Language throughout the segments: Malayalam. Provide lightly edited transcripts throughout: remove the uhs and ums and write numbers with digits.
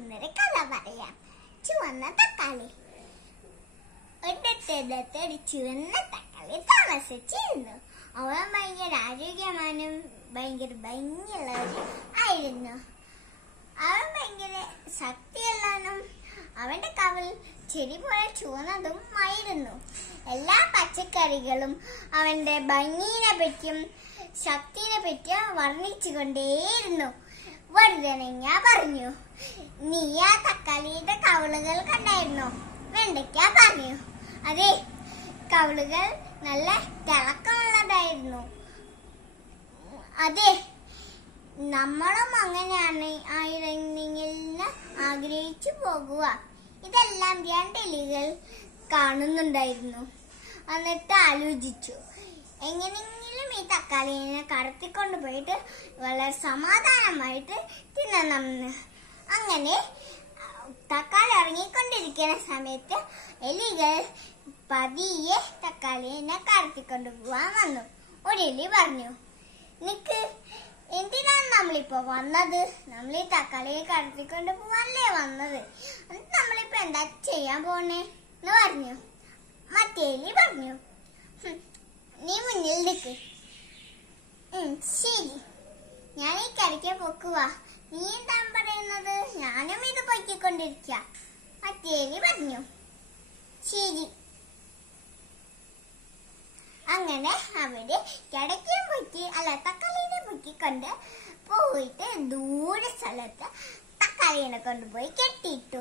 ഇന്നൊരു കഥ പറയാം. ചുവന്ന തക്കാളി. ഒരിടത്തൊരു ചുവന്ന തക്കാളി താമസിച്ചിരുന്നു. അവൻ ഭയങ്കര ആരോഗ്യവാനും ഭയങ്കര ഭംഗിയുള്ളവരും ആയിരുന്നു. അവൻ ഭയങ്കര ശക്തിയുള്ളവനും അവന്റെ കവിൾ ചെടി പോലെ ചുവന്നതും ആയിരുന്നു. എല്ലാ പച്ചക്കറികളും അവന്റെ ഭംഗിയെ പറ്റിയും ശക്തിയെ പറ്റിയും വർണ്ണിച്ചുകൊണ്ടേയിരുന്നു. വഴുതനങ്ങ പറഞ്ഞു, നീ ആ തക്കാളിയുടെ കവിളുകൾ കണ്ടായിരുന്നോ? വെണ്ടയ്ക്ക പറഞ്ഞു, അതെ, കവിളുകൾ നല്ല തിളക്കമുള്ളതായിരുന്നു. അതെ, നമ്മളും അങ്ങനെയാണ് ആയിരുന്നെങ്കിൽ ആഗ്രഹിച്ചു പോകുക. ഇതെല്ലാം രണ്ടിലികൾ കാണുന്നുണ്ടായിരുന്നു. എന്നിട്ട് ആലോചിച്ചു, എങ്ങനെയെങ്കിലും ഈ തക്കാളിനെ കടത്തിക്കൊണ്ട് പോയിട്ട് വളരെ സമാധാനമായിട്ട് തിന്നണമെന്ന്. അങ്ങനെ തക്കാളി ഇറങ്ങിക്കൊണ്ടിരിക്കുന്ന സമയത്ത് എലികൾ പതിയെ തക്കാളിനെ കടത്തിക്കൊണ്ട് പോവാൻ വന്നു. ഒരു എലി പറഞ്ഞു, നിക്ക്, എന്തിനാണ് നമ്മളിപ്പോ വന്നത്? നമ്മൾ ഈ തക്കാളിയെ കടത്തിക്കൊണ്ട് പോവാനല്ലേ വന്നത്. നമ്മളിപ്പോ എന്താ ചെയ്യാൻ പോണേ എന്ന് പറഞ്ഞു. മറ്റേ എലി പറഞ്ഞു, നീ മുന്നിൽ നിൽക്ക്. ശരി, ഞാൻ ഈ കരയ്ക്ക് പൊക്കുവാ. നീ എന്താണ് പറയുന്നത്? ഞാനും ഇത് പൊക്കിക്കൊണ്ടിരിക്ക. മറ്റേ എലി പറഞ്ഞു, ശരി. അങ്ങനെ അവിടെ കിടക്കയും പൊക്കി തക്കാളിനെ പൊക്കിക്കൊണ്ട് പോയിട്ട് ദൂരെ സ്ഥലത്ത് തക്കാളിനെ കൊണ്ടുപോയി കെട്ടിയിട്ടു.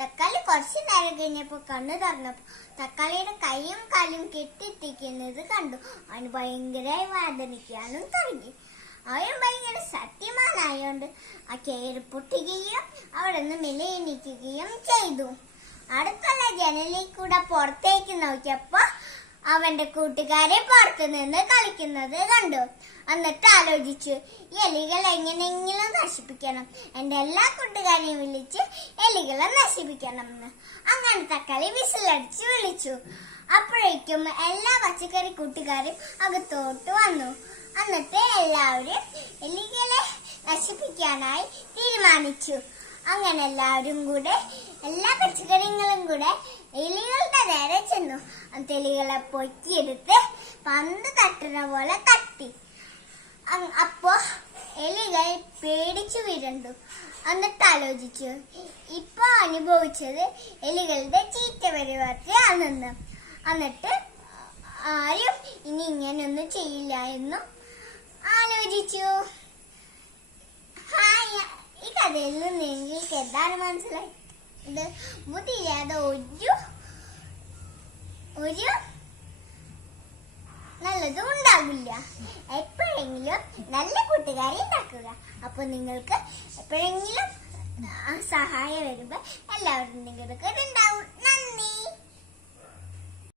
തക്കാളി കുറച്ചു നേരം കഴിഞ്ഞപ്പോ കണ്ണു തുറന്നപ്പോ തക്കാളിയുടെ കൈയും കാലും കെട്ടിട്ടിരിക്കുന്നത് കണ്ടു. അവന് ഭയങ്കരമായി വേദനിക്കാനും തുടങ്ങി. അവൻ ഭയങ്കര സത്യമാനായോണ്ട് ആ കയറി പൊട്ടുകയും അവിടെ നിന്ന് മെലയെണിക്കുകയും ചെയ്തു. അടുത്തുള്ള ജനലിൽ കൂടെ പുറത്തേക്ക് നോക്കിയപ്പോ അവന്റെ കൂട്ടുകാരെ പുറത്തു നിന്ന് കളിക്കുന്നത് കണ്ടു. എന്നിട്ട് ആലോചിച്ചു, എലികൾ എങ്ങനെയെങ്കിലും നശിപ്പിക്കണം, എന്റെ എല്ലാ കൂട്ടുകാരെയും വിളിച്ച് എലികളെ നശിപ്പിക്കണം എന്ന്. അങ്ങനെ തക്കാളി വിസിലടിച്ച് വിളിച്ചു. അപ്പോഴേക്കും എല്ലാ പച്ചക്കറി കൂട്ടുകാരും അകത്തോട്ട് വന്നു. എന്നിട്ട് എല്ലാവരും എലികളെ നശിപ്പിക്കാനായി തീരുമാനിച്ചു. അങ്ങനെ എല്ലാവരും കൂടെ എല്ലാ പച്ചക്കറികളും കൂടെ എലികളുടെ നേരെ ചെന്നു. എലികളെ പൊക്കിയെടുത്ത് പന്ത് തട്ടുന്ന പോലെ തട്ടി. അപ്പോ എലികൾ പേടിച്ചു വിരണ്ടു. എന്നിട്ട് ആലോചിച്ചു, ഇപ്പൊ അനുഭവിച്ചത് എലികളുടെ ചീത്ത പരിവർത്തിയാണെന്ന്. എന്നിട്ട് ആരും ഇനി ഇങ്ങനെയൊന്നും ചെയ്യില്ല എന്നും ആലോചിച്ചു. ഈ കഥയിൽ നിന്ന് നിങ്ങൾക്ക് എന്താണ് മനസ്സിലായി? ഇത് ബുദ്ധിയില്ലാതെ ഒരു നല്ലതും ഉണ്ടാവില്ല. എപ്പോഴെങ്കിലും നല്ല കൂട്ടുകാരെ ഉണ്ടാക്കുക. അപ്പൊ നിങ്ങൾക്ക് എപ്പോഴെങ്കിലും സഹായം വരുമ്പോ എല്ലാവരും നിങ്ങൾക്ക് ഉണ്ടാവും. നന്ദി.